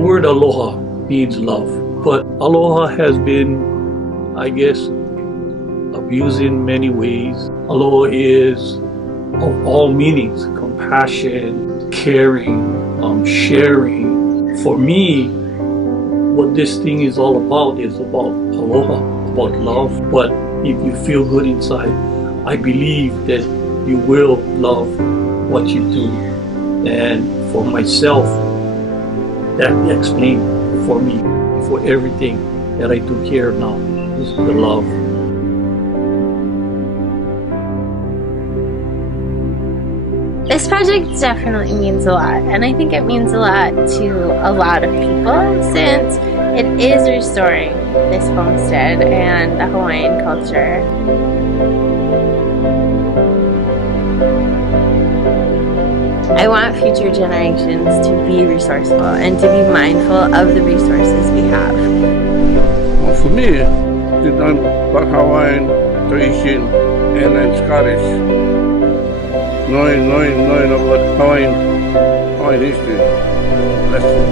word aloha means love, but aloha has been, I guess, abused in many ways. Aloha is of all meanings: compassion, caring, sharing. For me, what this thing is all about is about aloha, about love. But if you feel good inside, I believe that you will love what you do. And for myself, that explains for me, for everything that I do here now, is the love. This project definitely means a lot, and I think it means a lot to a lot of people since it is restoring this homestead and the Hawaiian culture. I want future generations to be resourceful and to be mindful of the resources we have. Well, for me, since I'm part Hawaiian tradition and I'm Scottish, knowing about Hawaiian history, lesson.